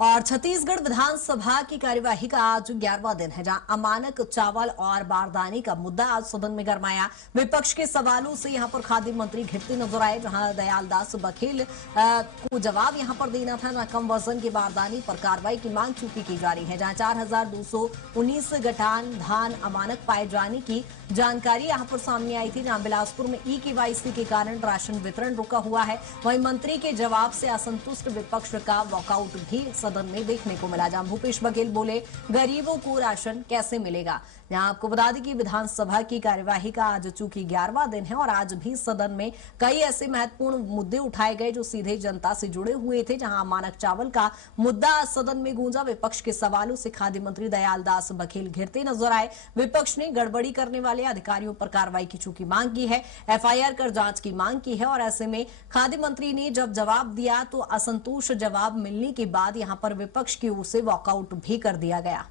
और छत्तीसगढ़ विधानसभा की कार्यवाही का आज 11वां दिन है, जहां अमानक चावल और बारदाने का मुद्दा आज सदन में गरमाया। विपक्ष के सवालों से यहां पर खाद्य मंत्री घिरते नजर आए, जहां दयालदास बघेल को जवाब यहां पर देना था। जहां कम वजन के बारदाने पर कार्रवाई की मांग चूंकि की जा रही है, जहां 4219 गठान धान अमानक पाए जाने की जानकारी यहां पर सामने आई थी। जहां बिलासपुर में ई-केवाईसी के कारण राशन वितरण रुका हुआ है। वहीं मंत्री के जवाब से असंतुष्ट विपक्ष का वॉकआउट भी सदन में देखने को मिला, जहां भूपेश बघेल बोले गरीबों को राशन कैसे मिलेगा। यहां आपको बता दें कि विधानसभा की कार्यवाही का आज चूंकि 11वां दिन है और आज भी सदन में कई ऐसे महत्वपूर्ण मुद्दे उठाए गए जो सीधे जनता से जुड़े हुए थे। जहां अमानक चावल का मुद्दा सदन में गूंजा। विपक्ष के सवालों से खाद्य मंत्री दयालदास बघेल घिरते नजर आए। विपक्ष ने गड़बड़ी करने वाले अधिकारियों पर कार्रवाई की चूंकि मांग की है, एफआईआर कर जांच की मांग की है। और ऐसे में खाद्य मंत्री ने जब जवाब दिया तो असंतोष जवाब मिलने के बाद यहां पर विपक्ष की ओर से वॉकआउट भी कर दिया गया।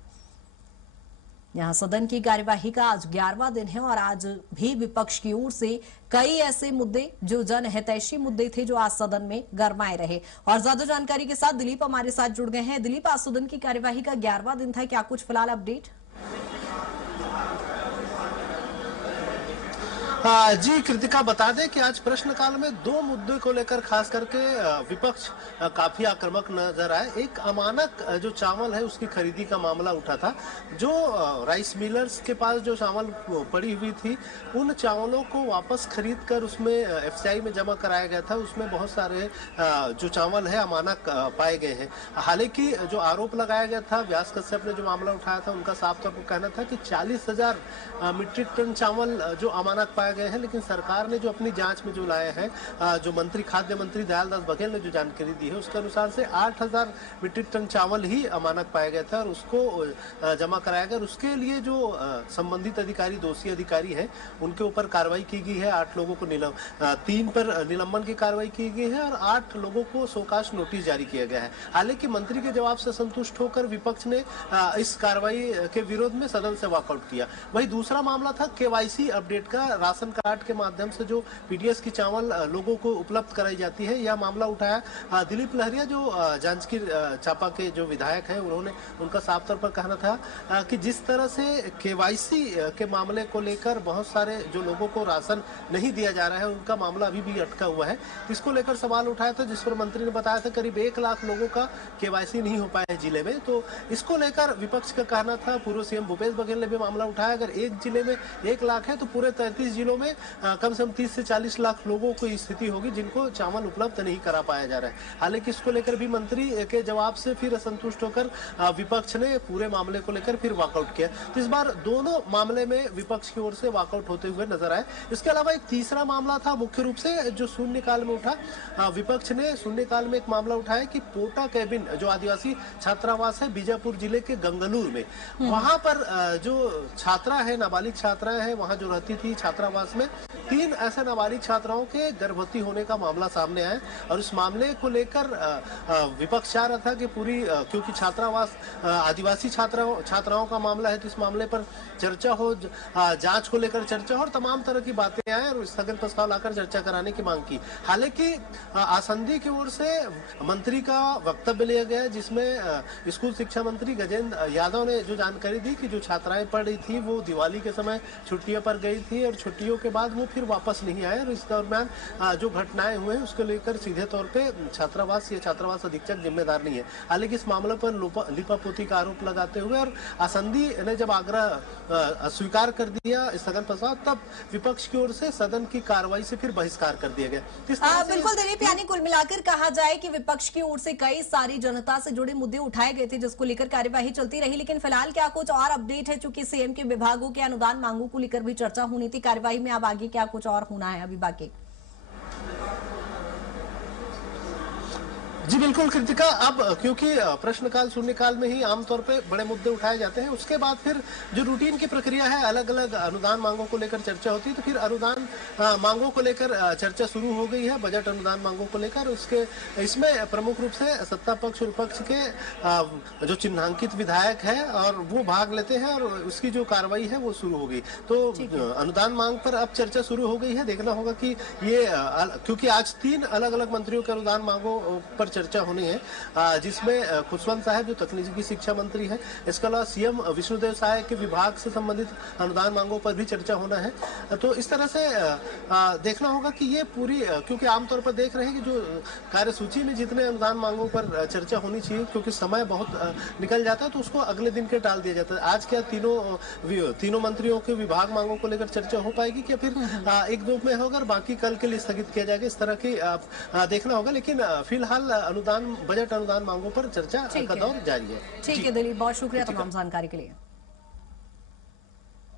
यहां सदन की कार्यवाही का आज 11वां दिन है और आज भी विपक्ष की ओर से कई ऐसे मुद्दे जो जनहितैषी मुद्दे थे जो आज सदन में गरमाए रहे। और ज्यादा जानकारी के साथ दिलीप हमारे साथ जुड़ गए हैं। दिलीप, आज सदन की कार्यवाही का 11वां दिन था, क्या कुछ फिलहाल अपडेट? जी कृतिका, बता दें कि आज प्रश्नकाल में दो मुद्दे को लेकर खास करके विपक्ष काफी आक्रामक नजर आए। एक अमानक जो चावल है उसकी खरीदी का मामला उठा था। जो राइस मिलर्स के पास जो चावल पड़ी हुई थी, उन चावलों को वापस खरीद कर उसमें एफसीआई में जमा कराया गया था। उसमें बहुत सारे जो चावल है अमानक पाए गए हैं। हालांकि जो आरोप लगाया गया था, व्यास कश्यप ने जो मामला उठाया था, उनका साफ तौर पर कहना था कि 40,000 मीट्रिक टन चावल जो अमानक पाए गए हैं। लेकिन सरकार ने जो अपनी जांच में जो लाया है, जो मंत्री खाद्य मंत्री दयालदास बघेल ने जो जानकारी दी है उसके अनुसार से 8,000 मीट्रिक टन चावल ही अमानक पाया गया था और उसको जमा कराया गया। उसके लिए जो संबंधित अधिकारी, दोषी अधिकारी हैं, उनके ऊपर कार्रवाई की गई है। 8 लोगों को 3 पर निलंबन की कार्रवाई की गई है और 8 लोगों को शोकाज नोटिस जारी किया गया है। हालांकि मंत्री के जवाब से संतुष्ट होकर विपक्ष ने इस कार्रवाई के विरोध में सदन से वॉकआउट किया। वही दूसरा मामला था केवाईसी अपडेट का। राशन कार्ड के माध्यम से जो पीडीएस की चावल लोगों को उपलब्ध कराई जाती है, यह मामला उठाया दिलीप लहरिया, जो जांजगीर चांपा के जो विधायक हैं। उन्होंने उनका साफ तौर पर कहना था कि जिस तरह से केवाईसी के मामले को लेकर बहुत सारे जो लोगों को राशन नहीं दिया जा रहा है, उनका मामला अभी भी अटका हुआ है। इसको लेकर सवाल उठाया था, जिस पर मंत्री ने बताया था करीब 1 लाख लोगों का केवाईसी नहीं हो पाया जिले में। तो इसको लेकर विपक्ष का कहना था, पूर्व सीएम भूपेश बघेल ने भी मामला उठाया, अगर एक जिले में 1 लाख है तो पूरे 33 जिलों में कम से कम 30 से 40 लाख लोगों को स्थिति होगी जिनको चावल उपलब्ध नहीं करा पाया जा रहा है। हालांकि इसको लेकर भी मंत्री के जवाब से फिर असंतुष्ट होकर विपक्ष ने पूरे मामले को लेकर फिर वॉकआउट किया। तो इस बार दोनों मामले में विपक्ष की ओर से वॉकआउट होते हुए नजर आए। इसके अलावा एक तीसरा मामला था, मुख्य रूप से जो शून्यकाल में उठा। विपक्ष ने शून्यकाल में एक मामला उठाया कि पोटा कैबिन जो आदिवासी छात्रावास है बीजापुर जिले के गंगलूर में, वहां पर जो छात्रा है, नाबालिग छात्राएं हैं, वहां जो रहती थी छात्रावास में, 3 ऐसे नाबालिग छात्राओं के गर्भवती होने का मामला सामने आया। और इस मामले को लेकर विपक्ष चाह रहा था कि क्योंकि छात्रावास आदिवासी छात्राओं का मामला है, तो इस मामले पर चर्चा हो, जांच को लेकर चर्चा हो और तमाम तरह की बातें आए और स्थगन प्रस्ताव लाकर चर्चा कराने की मांग की। हालांकि आसंदी की ओर से मंत्री का वक्तव्य लिया गया, जिसमें स्कूल शिक्षा मंत्री गजेंद्र यादव ने जो जानकारी दी कि जो छात्राएं पढ़ रही थी वो दिवाली के समय छुट्टियों पर गई थी और छुट्टियों के बाद वो फिर वापस नहीं आए। और इस दरमियान जो घटनाएं हुए हैं उसको लेकर सीधे तौर पे छात्रावास या छात्रावास अधीक्षक जिम्मेदार नहीं है। हालांकि इस मामले पर लिपापोती का आरोप लगाते हुए और आसंदी ने जब आग्रह स्वीकार कर दिया स्थगन प्रस्ताव, तब विपक्ष की ओर से सदन की कार्रवाई से फिर बहिष्कार कर दिया गया। बिल्कुल दिलीप, यानी कुल मिलाकर कहा जाए कि विपक्ष की ओर से कई सारी जनता से जुड़े मुद्दे उठाए गए थे जिसको लेकर कार्यवाही चलती रही। लेकिन फिलहाल क्या कुछ और अपडेट है? चूंकि सीएम के विभागों के अनुदान मांगों को लेकर भी चर्चा होनी थी कार्यवाही में, अब आगे क्या कुछ और होना है अभी बाकी? जी बिल्कुल कृतिका, अब क्योंकि प्रश्नकाल शून्यकाल में ही आमतौर पे बड़े मुद्दे उठाए जाते हैं, उसके बाद फिर जो रूटीन की प्रक्रिया है, अलग अलग अनुदान मांगों को लेकर चर्चा होती है। तो फिर अनुदान मांगों को लेकर चर्चा शुरू हो गई है, बजट अनुदान मांगों को लेकर। इसमें प्रमुख रूप से सत्ता पक्ष और विपक्ष के जो चिन्हांकित विधायक है और वो भाग लेते हैं और उसकी जो कार्रवाई है वो शुरू हो गई। तो अनुदान मांग पर अब चर्चा शुरू हो गई है। देखना होगा कि ये, क्योंकि आज 3 अलग अलग मंत्रियों के अनुदान मांगों पर चर्चा होनी है, जिसमें खुशवंत साहब जो तकनीकी शिक्षा मंत्री है, इसके अलावा सीएम विष्णुदेव साय के विभाग से संबंधित अनुदान मांगों पर भी चर्चा होना है। तो इस तरह से देखना होगा कि ये पूरी, क्योंकि आमतौर पर देख रहे हैं कि जो कार्यसूची में जितने अनुदान मांगों पर चर्चा होनी चाहिए, क्योंकि समय बहुत निकल जाता है तो उसको अगले दिन के टाल दिया जाता है। आज क्या तीनों मंत्रियों के विभाग मांगों को लेकर चर्चा हो पाएगी कि फिर एक दो में होगा और बाकी कल के लिए स्थगित किया जाएगा, इस तरह की देखना होगा। लेकिन फिलहाल बजट अनुदान मांगों पर चर्चा का दौर जारी है। ठीक है दिलीप, बहुत शुक्रिया तमाम जानकारी के लिए।